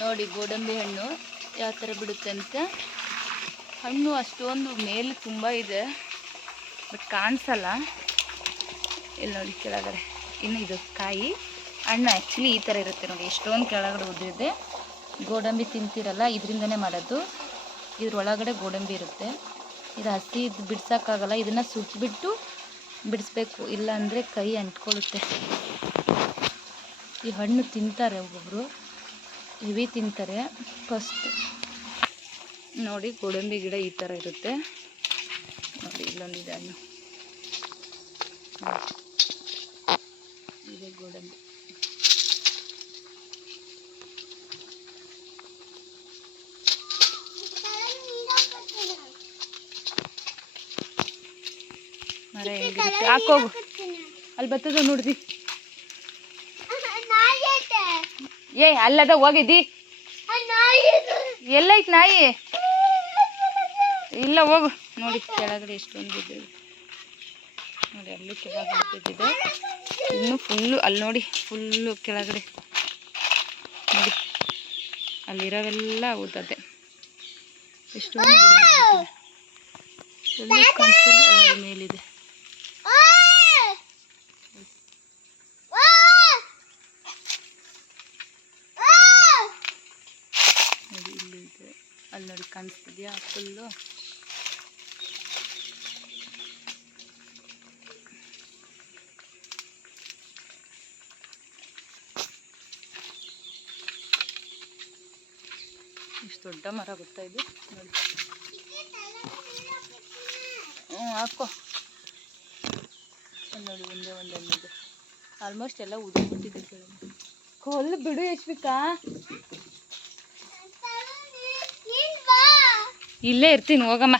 ನೋಡಿ ಗೋಡಂಬಿ ಹಣ್ಣು ಯಾವ ಥರ ಬಿಡುತ್ತೆ ಅಂತ. ಹಣ್ಣು ಅಷ್ಟೊಂದು ಮೇಲೆ ತುಂಬ ಇದೆ, ಬಟ್ ಕಾಣಿಸಲ್ಲ. ಇಲ್ಲಿ ನೋಡಿ ಕೆಳಗಡೆ ಇನ್ನು ಇದು ಕಾಯಿ. ಹಣ್ಣು ಆ್ಯಕ್ಚುಲಿ ಈ ಥರ ಇರುತ್ತೆ ನೋಡಿ, ಎಷ್ಟೊಂದು ಕೆಳಗಡೆ ಉದ್ದಿದೆ. ಗೋಡಂಬಿ ತಿಂತೀರಲ್ಲ, ಇದರಿಂದನೇ ಮಾಡೋದು. ಇದ್ರೊಳಗಡೆ ಗೋಡಂಬಿ ಇರುತ್ತೆ. ಇದು ಹಸಿ ಬಿಡ್ಸೋಕ್ಕಾಗಲ್ಲ, ಇದನ್ನು ಸುಟ್ಬಿಟ್ಟು ಬಿಡಿಸ್ಬೇಕು, ಇಲ್ಲಾಂದರೆ ಕೈ ಅಂಟ್ಕೊಳ್ಳುತ್ತೆ. ಈ ಹಣ್ಣು ತಿಂತಾರೆ ಒಬ್ಬೊಬ್ಬರು, ಹೆವಿ ತಿಂತಾರೆ. ಫಸ್ಟ್ ನೋಡಿ ಗೋಡಂಬಿ ಗಿಡ ಈ ಥರ ಇರುತ್ತೆ ನೋಡಿ. ಇಲ್ಲೊಂದಿದೆ ಹಣ್ಣು, ಇದೆ ಗೋಡಂಬಿ. ಮರ ಹೆಂಗಿರುತ್ತೆ ಹಾಕೋಗು, ಅಲ್ಲಿ ಬರ್ತದ ನೋಡ್ದಿ. ಏ ಅಲ್ಲದ ಹೋಗಿದ್ದಿ, ಎಲ್ಲೈತ್ ನಾಯಿ? ಇಲ್ಲ ಹೋಗು. ನೋಡಿ ಕೆಳಗಡೆ ಎಷ್ಟೊಂದು ಬಿದ್ದಿದೆ ನೋಡಿ, ಅಲ್ಲೂ ಕೆಳಗಡೆ ಬಿದ್ದಿದೆ. ಇನ್ನು ಫುಲ್ಲು ಅಲ್ಲಿ ನೋಡಿ, ಫುಲ್ಲು ಕೆಳಗಡೆ ನೋಡಿ, ಅಲ್ಲಿರೋವೆಲ್ಲ ಊತದೆ. ಎಷ್ಟೊಂದು ಎಲ್ಲ ಕಾಣಿಸಲ್ಲ, ಅಲ್ಲಿ ಮೇಲಿದೆ. ನೋಡಿ ಇಲ್ಲಿ ಇದೆ, ಅಲ್ಲಿ ನೋಡಿ ಕಾಣಿಸ್ತಿದ್ಯಾ ಫುಲ್ಲು. ಇಷ್ಟು ದೊಡ್ಡ ಮರ ಗೊತ್ತಾ ಇದು ನೋಡಿ. ಹಾಕೋ. ಅಲ್ಲಿ ನೋಡಿ ಒಂದೇ ಒಂದು ಹಣ್ಣಿದೆ, ಆಲ್ಮೋಸ್ಟ್ ಎಲ್ಲ ಉದುರ್ಬಿಟ್ಟಿದೆ ಕೆಳಗೆ. ಕೊಲ್ಲು ಬಿಡು ಯಶ್ವಿಕಾ, ಇಲ್ಲೇ ಇರ್ತೀನಿ ಹೋಗಮ್ಮ.